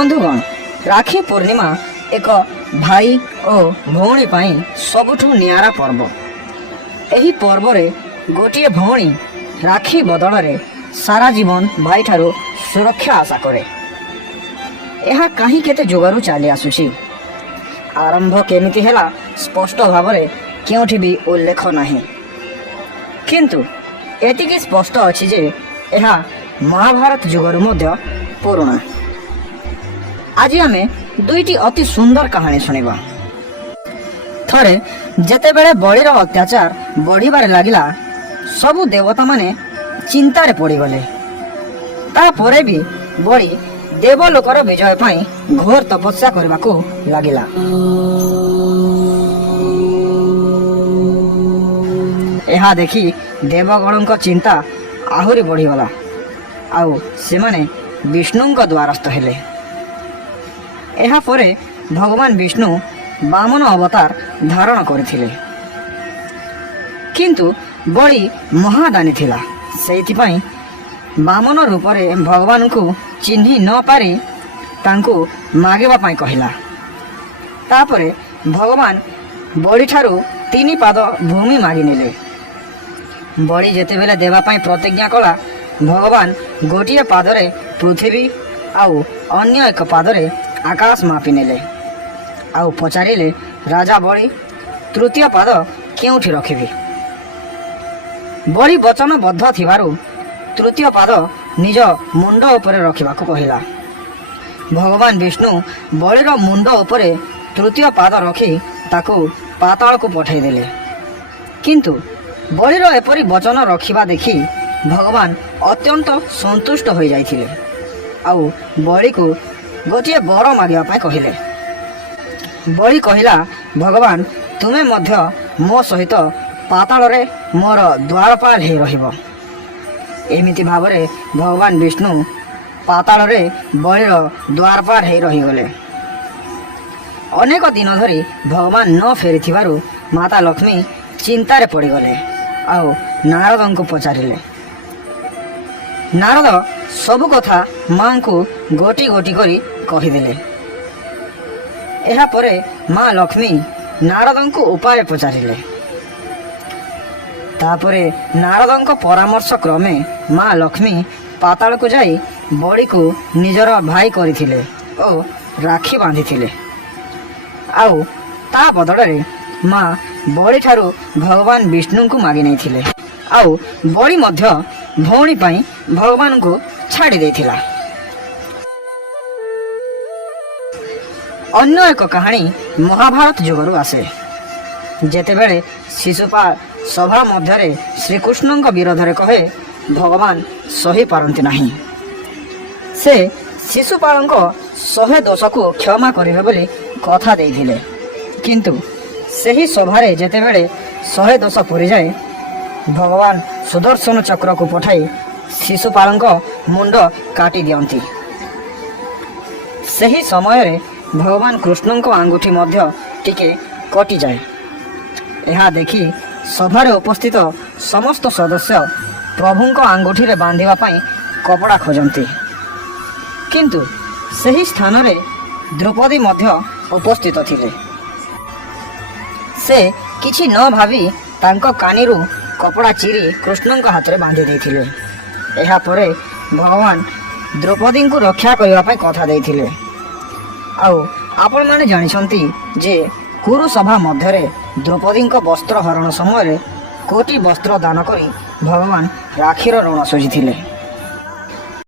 बंधुगण राखी पूर्णिमा एक भाई और भौणी पाई सबुठु नियारा पर्व। एही पर्व रे गोटे भौणी राखी बदल रे सारा जीवन भाई ठारू सुरक्षा आशा करे। यह कहीं केते जुगरू चली आसुची। आरंभ केमिति हेला स्पष्ट भाव रे केउठी भी उल्लेख नाही, किंतु एतिकी स्पष्ट अछि जे यह महाभारत जुगरू मध्य पुराणा। आज आमे दुईटी अति सुंदर कहानी सुनिबा। थरे जेते बेले बळीर अत्याचार बढ़िबार लागिला सबु देवता माने चिंतारे पड़ी गले। तापरे भी बड़ी देवलोकर विजय पाई घोर तपस्या करबाको लागिला। एहा देखी देवगणों चिंता आहुरी बढ़ीगला। आउ सेमाने विष्णुंक द्वारस्थ हेले। एहा परे भगवान विष्णु वामन अवतार धारण करथिले, किंतु बड़ी महादानी थिला। सेइथिपाई वामन रूप रे भगवान को चिन्ही न पारि तांको मागेबा पाई कहिला। तापरे भगवान बड़ी ठारू 3 पाद भूमि मागी नेले। बड़ी जेतेबेले देवा पाई प्रतिज्ञा कला, भगवान गोटिए पादरे पृथ्वी आउ अन्य एक पादरे आकाश मापी नेले। आउ पचारिले, राजा बड़ी तृतीय पाद केउठी रखिबी? बड़ी वचनबद्ध थिबारु तृतीय पाद निज मुंड उपरे रखिबाकू कहिला। भगवान विष्णु बड़ीर मुंड उपरे तृतीय पाद रखी ताकू पाताल को पठाई देले। किंतु बड़ीर एपरी वचन रखिबा देखी भगवान अत्यंत संतुष्ट हो जाइथिले। आउ बड़ी को गोटे बर मागिबा पाई कहिले। बड़ी कहिला, भगवान तुमे मध्य मो सहित पाताल रे मोर द्वारपाल हे रहिबो। एमिति भावरे भगवान विष्णु पाताल रे बड़ीर द्वारपाल हे रहीगले। अनेक दिन धरी भगवान न फेरी माता लक्ष्मी चिंतारे पड़ीगले। आउ नारद को पचारिले। नारद सबु कथा मां को गोटी गोटी करी कहीदेले। एहा परे मां लक्ष्मी नारद को उपाय पचारिले। तापरे नारद को परामर्श क्रमे मां लक्ष्मी पाताल को जाई बड़ी को निजर भाई करिथिले ओ राखी बांधिथिले। आउ ता बदल रे मां बड़ी ठारू भगवान विष्णु को मागी नहीं थिले। आउ बड़ी मध्य भौणी पाई भगवान को छाड़ी देथिला। अन्य एक कहानी महाभारत जुगरू आसे। जेतेबेले शिशुपाल सभा मध्यरे श्रीकृष्ण विरोध रे कहे, भगवान सही पारंती नहीं। से शिशुपाल 100 दोष को क्षमा करिवे बोली कथा देइथिले। किंतु सही सभारे जेतेबेले 100 दोष पूरी जाए, भगवान सुदर्शन चक्र को पठाई शिशुपाल मुंड काटी दियंती। सही समय रे भगवान कृष्ण को आंगुठी मध्य टिके कटि जाए। यह देखी सभारे उपस्थित समस्त सदस्य प्रभु को आंगुठी रे बांधिबा पाई कपड़ा खोजंती। किंतु सही स्थान रे द्रौपदी मध्य उपस्थित थिले। से किछि न भावी तांको कानीरू कपड़ा चिरी कृष्ण हाथ रे बांधि देथिले। एहा परे भगवान द्रौपदी को रक्षा करबा पाई कथा देथिले। आउ आपण माने जानिछंती जे कुरु सभा मध्यरे द्रौपदी वस्त्र हरण समय कोटी वस्त्र दान करी भगवान राखीर ऋण सुझिथिले।